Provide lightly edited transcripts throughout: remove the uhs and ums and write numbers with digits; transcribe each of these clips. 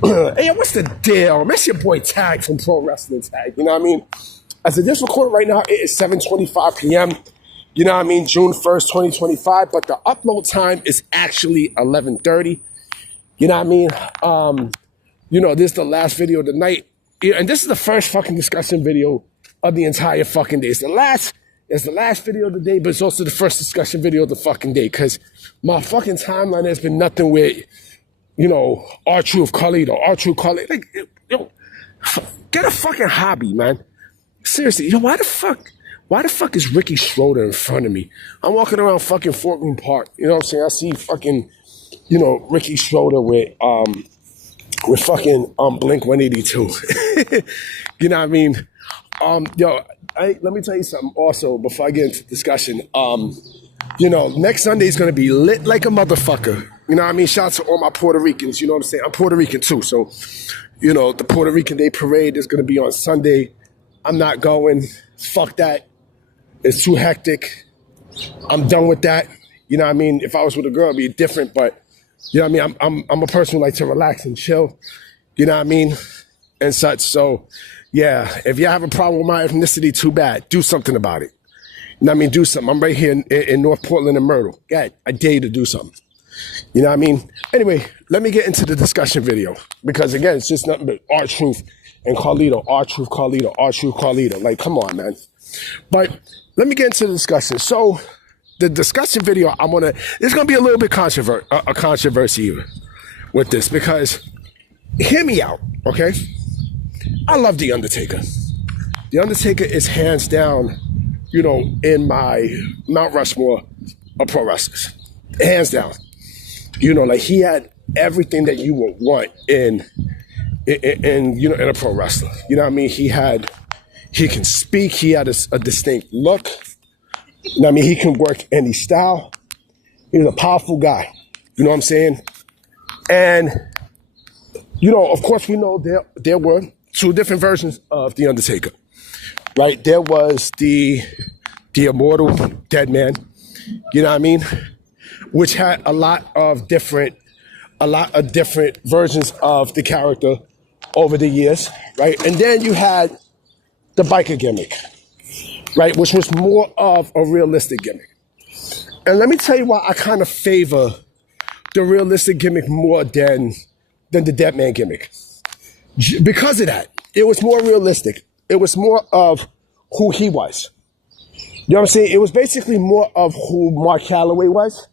Hey, yo, what's the deal? That's your boy Tag from Pro Wrestling Tag. You know what I mean? As of this recording right now, it is 7:25 p.m. You know what I mean? June 1st, 2025. But the upload time is actually 11:30. You know what I mean? This is the last video of the night. And this is the first fucking discussion video of the entire fucking day. It's the last video of the day, but it's also the first discussion video of the fucking day. Because my fucking timeline has been nothing with, R-Truth Carlito, R-Truth Carlito. Like, get a fucking hobby, man. Seriously, why the fuck is Ricky Schroeder in front of me? I'm walking around fucking Fort Greene Park. You know what I'm saying? I see fucking, Ricky Schroeder with fucking Blink 182. You know what I mean? Let me tell you something also before I get into discussion. Next Sunday is going to be lit like a motherfucker. You know what I mean? Shout out to all my Puerto Ricans. You know what I'm saying? I'm Puerto Rican too. So, the Puerto Rican Day Parade is going to be on Sunday. I'm not going. Fuck that. It's too hectic. I'm done with that. You know what I mean? If I was with a girl, it'd be different. But, you know what I mean? I'm a person who likes to relax and chill. You know what I mean? And such. So, yeah, if you have a problem with my ethnicity, too bad. Do something about it. You know what I mean? Do something. I'm right here in North Portland and Myrtle. God, I dare you to do something. You know what I mean? Anyway, let me get into the discussion video. Because, again, it's just nothing but R-Truth and Carlito. R-Truth, Carlito, R-Truth, Carlito. Like, come on, man. But let me get into the discussion. So, the discussion video, there's going to be a little bit a controversy with this. Because, hear me out, okay? I love The Undertaker. The Undertaker is hands down, in my Mount Rushmore of pro wrestlers. Hands down. He had everything that you would want in a pro wrestler. You know what I mean? He can speak. He had a distinct look. You know what I mean? He can work any style. He was a powerful guy. You know what I'm saying? And, of course, we know there were two different versions of The Undertaker, right? There was the immortal Deadman, you know what I mean? Which had a lot of different versions of the character over the years, right? And then you had the biker gimmick, right? Which was more of a realistic gimmick. And let me tell you why I kind of favor the realistic gimmick more than the Deadman gimmick. Because of that, it was more realistic. It was more of who he was. You know what I'm saying? It was basically more of who Mark Calloway was.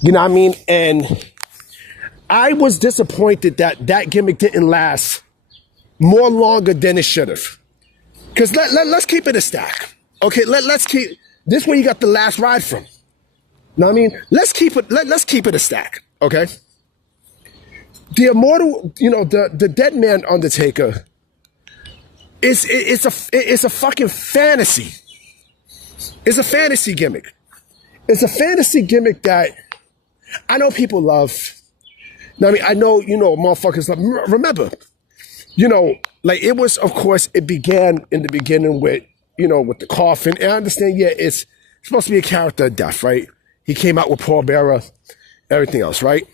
You know what I mean? And I was disappointed that gimmick didn't last more longer than it should have. Because let's keep it a stack. Okay, let's keep this where you got the last ride from. You know what I mean? Let's keep it a stack, okay? The immortal, the Deadman Undertaker it's a fucking fantasy. It's a fantasy gimmick. It's a fantasy gimmick that I know people love. I know, motherfuckers love. Remember, it was, of course, it began in the beginning with, with the coffin. And I understand, yeah, it's supposed to be a character of death, right? He came out with Paul Bearer, everything else, right?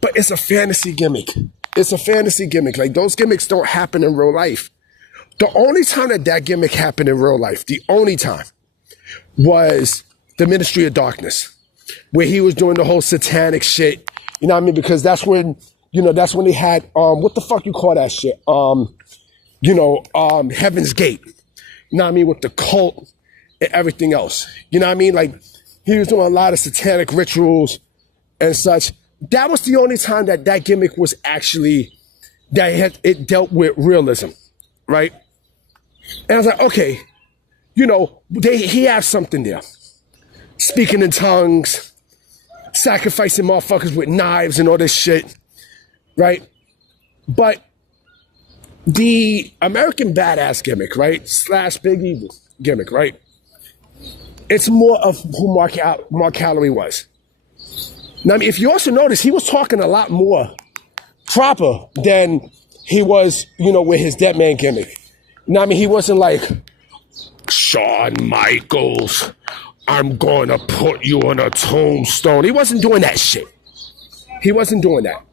But it's a fantasy gimmick. It's a fantasy gimmick. Like, those gimmicks don't happen in real life. The only time that gimmick happened in real life, the only time, was the Ministry of Darkness, where he was doing the whole satanic shit. You know what I mean? Because that's when they had, what the fuck you call that shit? Heaven's Gate. You know what I mean? With the cult and everything else. You know what I mean? Like, he was doing a lot of satanic rituals and such. That was the only time that gimmick was actually, it dealt with realism, right? And I was like, okay, he has something there. Speaking in tongues, sacrificing motherfuckers with knives and all this shit, right? But the American Badass gimmick, right? / Big Evil gimmick, right? It's more of who Mark Calloway was. Now, I mean, if you also notice, he was talking a lot more proper than he was, with his Deadman gimmick. Now, I mean, he wasn't like, Shawn Michaels, I'm going to put you on a tombstone. He wasn't doing that shit. He wasn't doing that.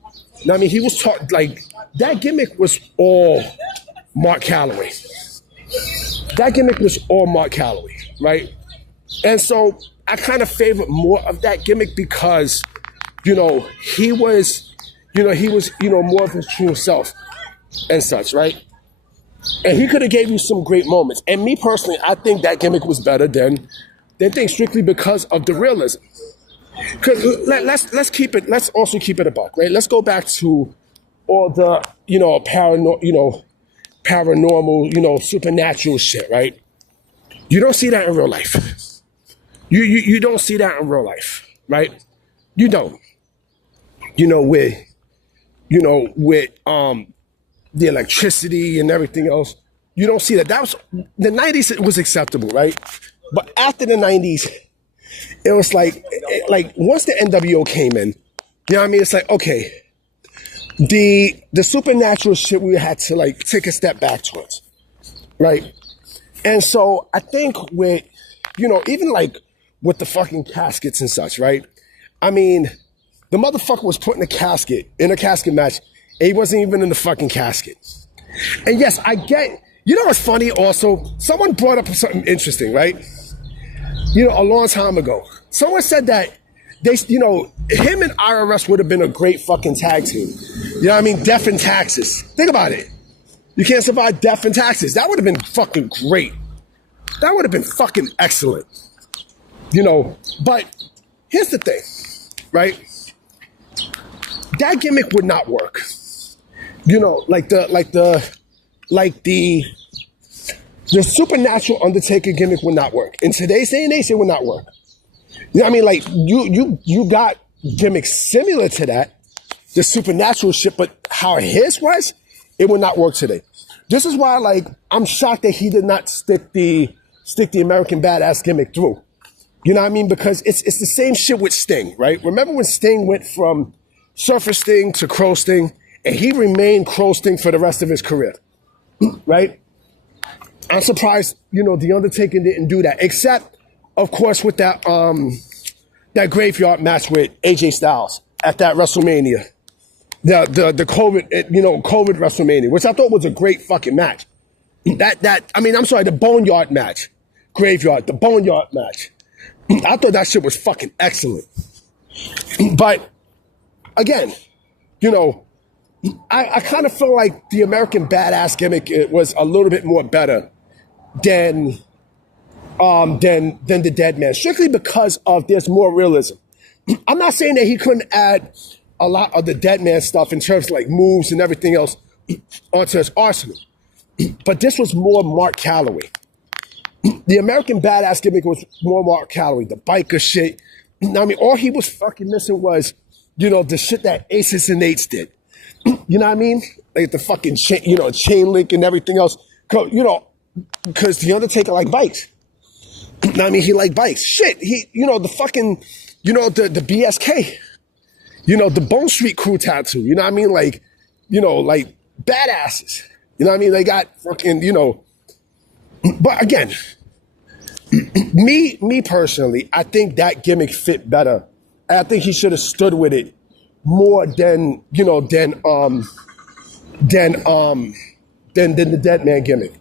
I mean, he was taught like that gimmick was all Mark Calloway. That gimmick was all Mark Calloway, right? And so I kind of favor more of that gimmick because, he was, more of his true self and such, right? And he could have gave you some great moments. And me personally, I think that gimmick was better than things strictly because of the realism. Because let's also keep it a buck, right? Let's go back to all the paranormal, supernatural shit, right? You don't see that in real life. You don't see that in real life, right? You don't. With the electricity and everything else, you don't see that. That was the 90s. It was acceptable, right? But after the 90s, it was like once the NWO came in, it's like, okay, the supernatural shit we had to like take a step back towards, right? And so I think with, even like with the fucking caskets and such, right? I mean, the motherfucker was put in a casket match, and he wasn't even in the fucking casket. And yes, I get, what's funny also? Someone brought up something interesting, right? A long time ago. Someone said that him and IRS would have been a great fucking tag team. Death and taxes. Think about it. You can't survive death and taxes. That would have been fucking great. That would have been fucking excellent. But here's the thing, right? That gimmick would not work. The supernatural Undertaker gimmick would not work. In today's day and age, it would not work. You got gimmicks similar to that, the supernatural shit, but how his was, it would not work today. This is why, I'm shocked that he did not stick the American Badass gimmick through. Because it's the same shit with Sting, right? Remember when Sting went from Surfer Sting to Crow Sting, and he remained Crow Sting for the rest of his career, right? I'm surprised, The Undertaker didn't do that, except, of course, with that graveyard match with AJ Styles at that WrestleMania, the COVID WrestleMania, which I thought was a great fucking match. The Boneyard match, the Boneyard match. I thought that shit was fucking excellent. But again, I kind of feel like the American Badass gimmick was a little bit more better than the Deadman, strictly because of there's more realism. I'm not saying that he couldn't add a lot of the Deadman stuff in terms of like moves and everything else onto his arsenal, but this was more Mark Calloway. The American Badass gimmick was more Mark Calloway, the biker shit. All he was fucking missing was, the shit that Aces and Eights did. Like the fucking chain link and everything else. Because the Undertaker liked bikes. He liked bikes. Shit, the fucking, the BSK. The Bone Street Crew tattoo. Like badasses. They got fucking, But again, me personally, I think that gimmick fit better. And I think he should have stood with it more than the Deadman gimmick.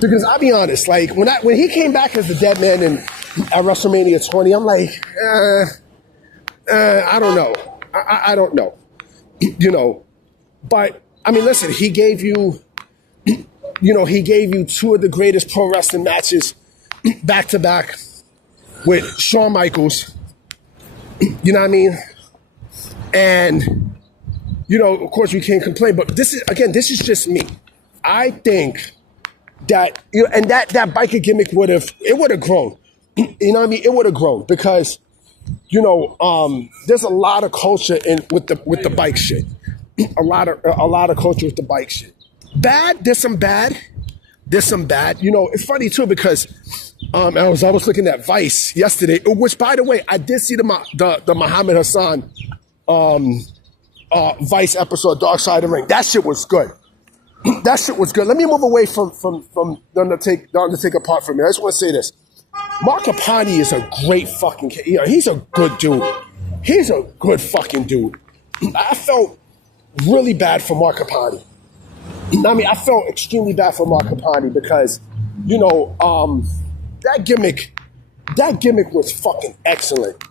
Because I'll be honest, like when he came back as the Deadman at WrestleMania 20, I'm like, I don't know. I don't know. But listen, he gave you two of the greatest pro wrestling matches back to back with Shawn Michaels. And, of course we can't complain, but this is just me. I think that, and that biker gimmick would have grown. It would have grown because, there's a lot of culture with the bike shit. A lot of culture with the bike shit. There's some bad. It's funny too because I was looking at Vice yesterday, which by the way, I did see the Muhammad Hassan Vice episode, Dark Side of the Ring. That shit was good. Let me move away from the Undertaker part for a minute. I just want to say this. Mark Capani is a great fucking, he's a good dude. He's a good fucking dude. I felt really bad for Mark Capani. I mean, I felt extremely bad for Mark Capani because, you know, that gimmick was fucking excellent.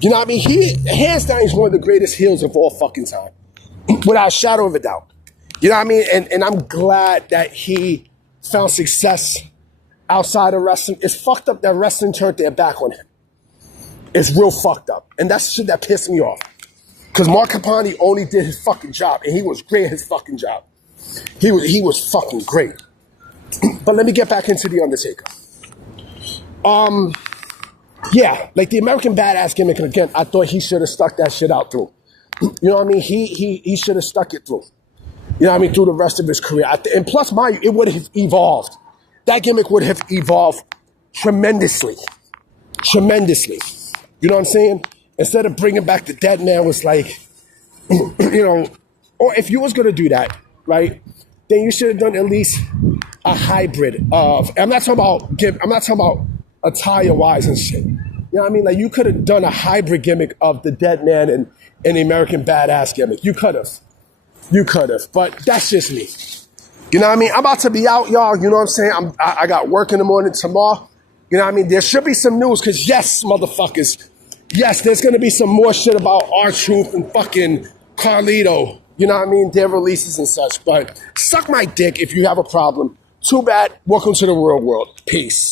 You know what I mean? He, hands down, he's one of the greatest heels of all fucking time, without a shadow of a doubt. You know what I mean? And I'm glad that he found success outside of wrestling. It's fucked up that wrestling turned their back on him. It's real fucked up. And that's shit that pissed me off. Because Mark Capani only did his fucking job, and he was great at his fucking job. He was fucking great. But let me get back into The Undertaker. Yeah, like the American Badass gimmick, and again, I thought he should have stuck that shit out through. You know what I mean? He should have stuck it through. You know what I mean? Through the rest of his career. And plus, it would have evolved. That gimmick would have evolved tremendously. Tremendously. You know what I'm saying? Instead of bringing back the Deadman was like, you know, or if you was going to do that, right, then you should have done at least a hybrid of, I'm not talking about attire-wise and shit. You know what I mean? Like, you could have done a hybrid gimmick of the Deadman and the American Badass gimmick. You could have. You could have. But that's just me. You know what I mean? I'm about to be out, y'all. You know what I'm saying? I got work in the morning tomorrow. You know what I mean? There should be some news, because yes, motherfuckers, yes, there's going to be some more shit about R-Truth and fucking Carlito. You know what I mean? Their releases and such. But suck my dick if you have a problem. Too bad. Welcome to the real world. Peace.